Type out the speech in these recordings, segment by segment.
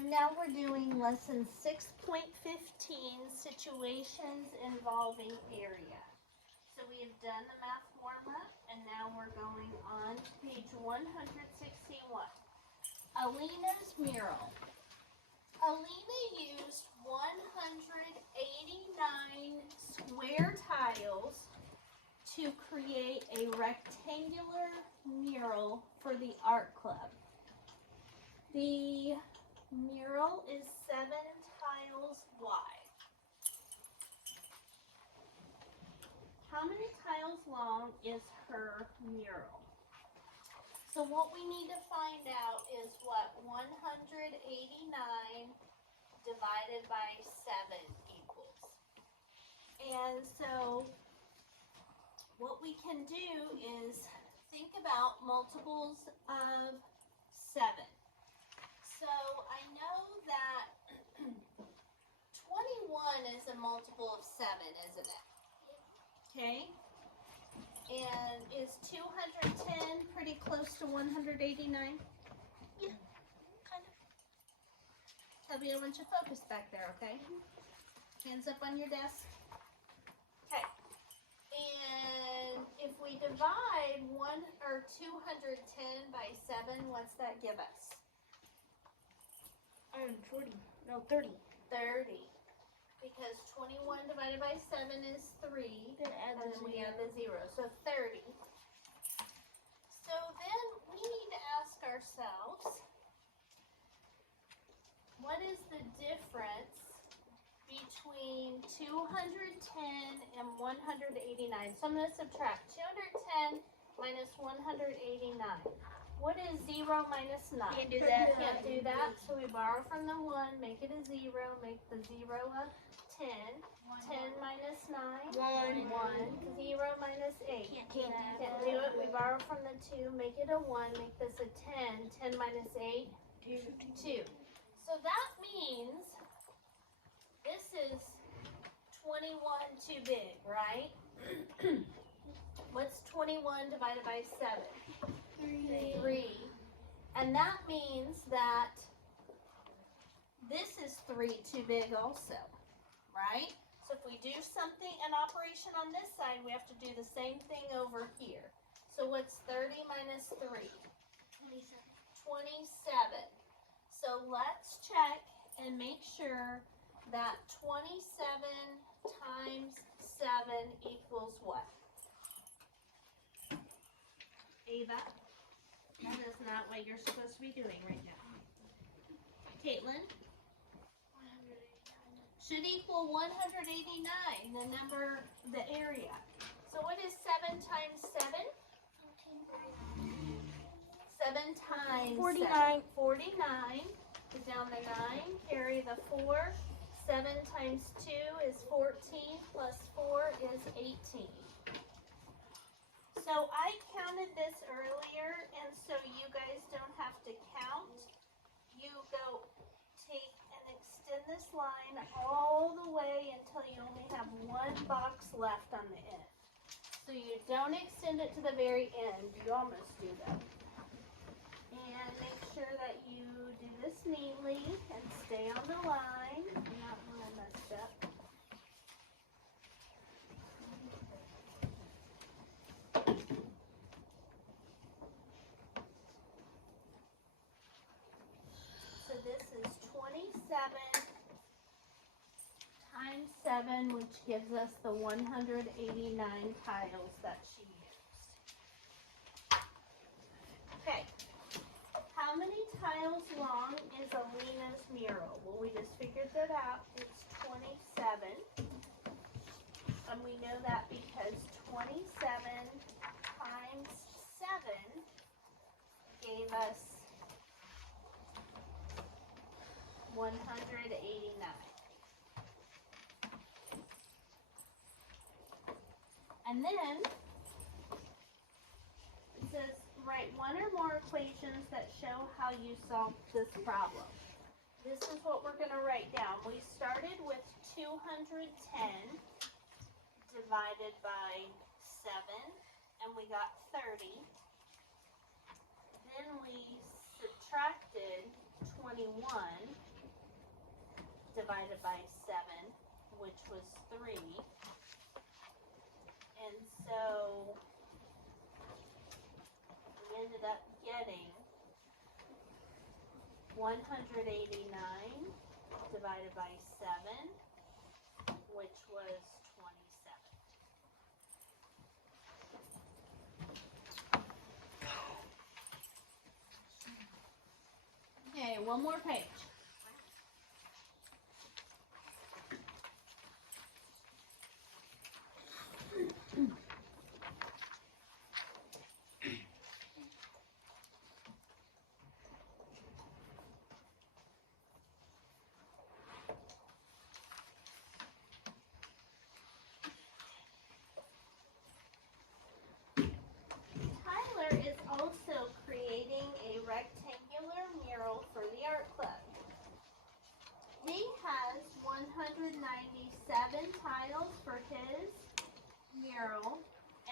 Now we're doing lesson 6.15, situations involving area. So we have done the math warm-up, and now we're going on to page 161. Alina's mural. Alina used 189 square tiles to create a rectangular mural for the art club. The mural is 7 tiles wide. How many tiles long is her mural? So what we need to find out is what 189 divided by 7 equals. And so what we can do is think about multiples of 7. So I know that 21 is a multiple of 7, isn't it? Okay. And is 210 pretty close to 189? Yeah, kind of. Tubby, I want you to focus back there, okay? Hands up on your desk. Okay. And if we divide 210 by 7, what's that give us? 40. No, 30. 30. Because 21 divided by 7 is 3. Then And then we add the 0. So 30. So then we need to ask ourselves, what is the difference between 210 and 189? So I'm going to subtract 210 minus 189. What is 0 minus 9? Can't do that. Can't do that. So we borrow from the 1, make it a 0, make the 0 a 10. 10 minus 9? 1. 0 minus 8. Can't do it. We borrow from the 2, make it a 1, make this a 10. 10 minus 8? 2. So that means this is 21 too big, right? What's 21 divided by 7? 3. And that means that this is 3 too big also, right? So if we do something, an operation on this side, we have to do the same thing over here. So what's 30 minus 3? 27. So let's check and make sure that 27 times 7 equals what? Ava? That is not what you're supposed to be doing right now. Caitlin? Should equal 189, the number, the area. So what is 7 times 7? 7 times 49. 49. Put down the 9, carry the 4. 7 times 2 is 14, plus 4 is 18. So I counted this earlier, and so you guys don't have to count. You go take and extend this line all the way until you only have 1 box left on the end. So you don't extend it to the very end. You almost do though. And make sure that you do this neatly and stay on the line. Not when I messed up. So this is 27 times 7, which gives us the 189 tiles that she used. Okay. How many tiles long is Alina's mural? Well, we just figured that out. It's 27. And we know that because 27 times 7 gave us 189. And then it says write 1 or more equations that show how you solved this problem. This is what we're going to write down. We started with 210 divided by 7, and we got 30. Then we subtracted 21 divided by 7, which was 3. And so we ended up getting 189 divided by 7, which was 27. Okay, one more page. Tyler is also creating a rectangular mural for the art club. He has 197 tiles for his mural,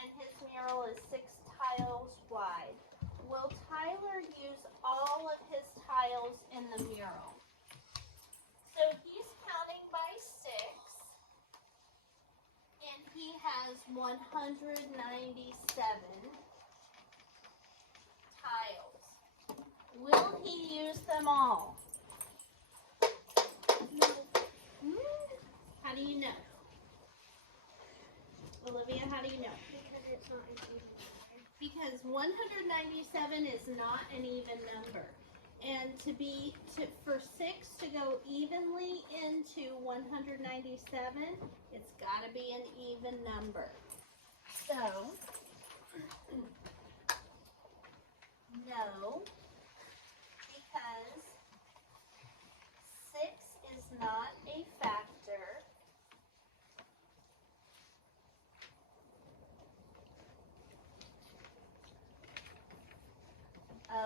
and his mural is 6 tiles wide. Will Tyler use all of his tiles in the mural? So he's counting by 6, and he has 197 tiles. Will he use them all? How do you know? Olivia, how do you know? Because it's not an even number. Because 197 is not an even number. And for 6 to go evenly into 197, it's got to be an even number. So, no, because 6 is not a factor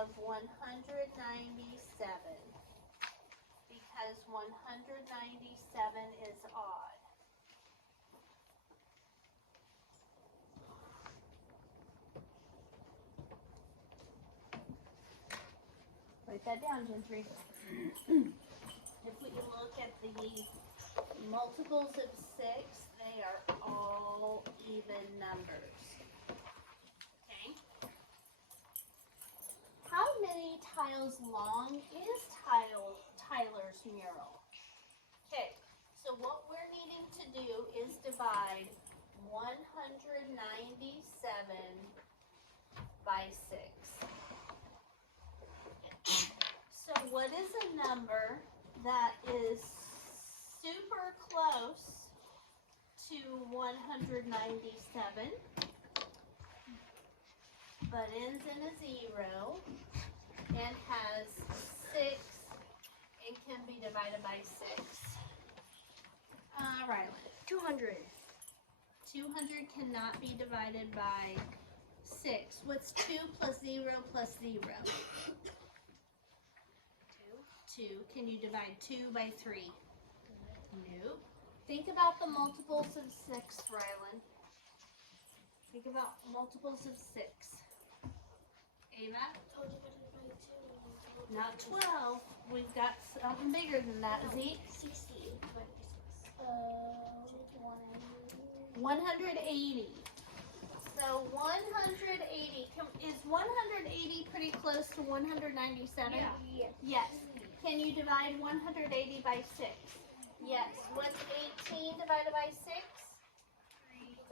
of 197, because 197 is odd. Write that down, Gentry. If we look at the multiples of 6, they are all even numbers. Okay? How many tiles long is Tyler's mural? Okay, so what we're needing to do is divide 197 by 6. So what is a number that is super close to 197 but ends in a 0 and has 6 and can be divided by 6? Riley. 200. 200 cannot be divided by 6. What's 2 plus 0 plus 0? 2. Can you divide 2 by 3? Nope. Think about the multiples of 6, Rylan. Think about multiples of 6. Ava? Not 12. We've got something bigger than that. Zeke? 60. 180. So 180. Is 180 pretty close to 197? Yeah. Yes. Can you divide 180 by 6? Yes. What's 18 divided by 6?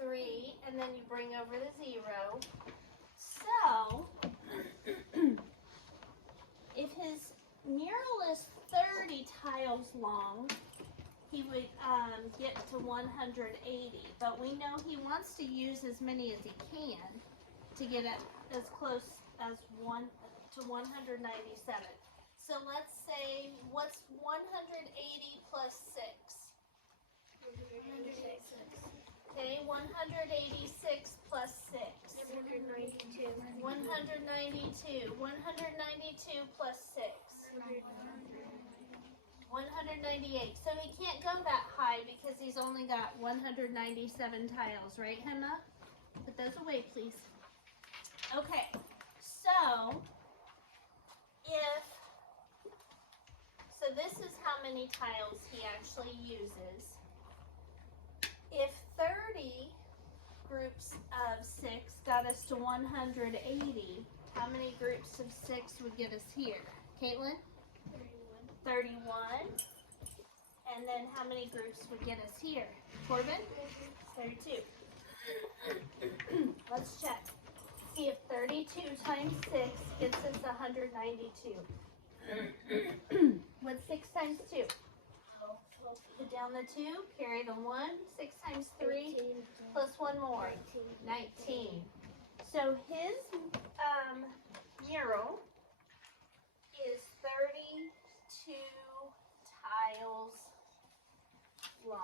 3. And then you bring over the 0. So, if his mural is 30 tiles long, he would get to 180. But we know he wants to use as many as he can to get it as close as 197. So let's say, what's 180 plus 6? 186. Okay, 186 plus 6. 192. 192. 192 plus 6. 198. So he can't go that high because he's only got 197 tiles, right, Hema? Put those away, please. Okay, so this is how how many tiles he actually uses. If 30 groups of 6 got us to 180, how many groups of 6 would get us here? Caitlin? 31. And then how many groups would get us here? Corbin? 32. Let's check. See if 32 times 6 gets us 192. What's 6 times 2? Put down the 2, carry the 1. 6 times 3 plus 1 more. 19. So his mural is 32 tiles long.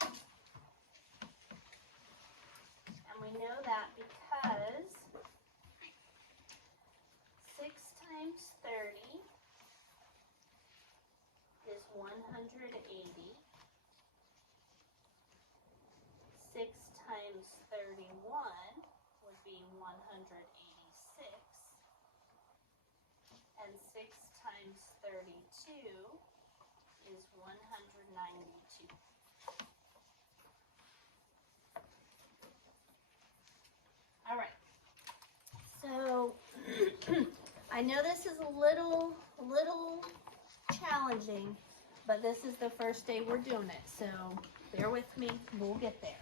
And we know that because 6 times 30 is 180. 6 times 31 would be 186. And 6 times 32 is 192. All right. So I know this is a little challenging, but this is the first day we're doing it. So bear with me. We'll get there.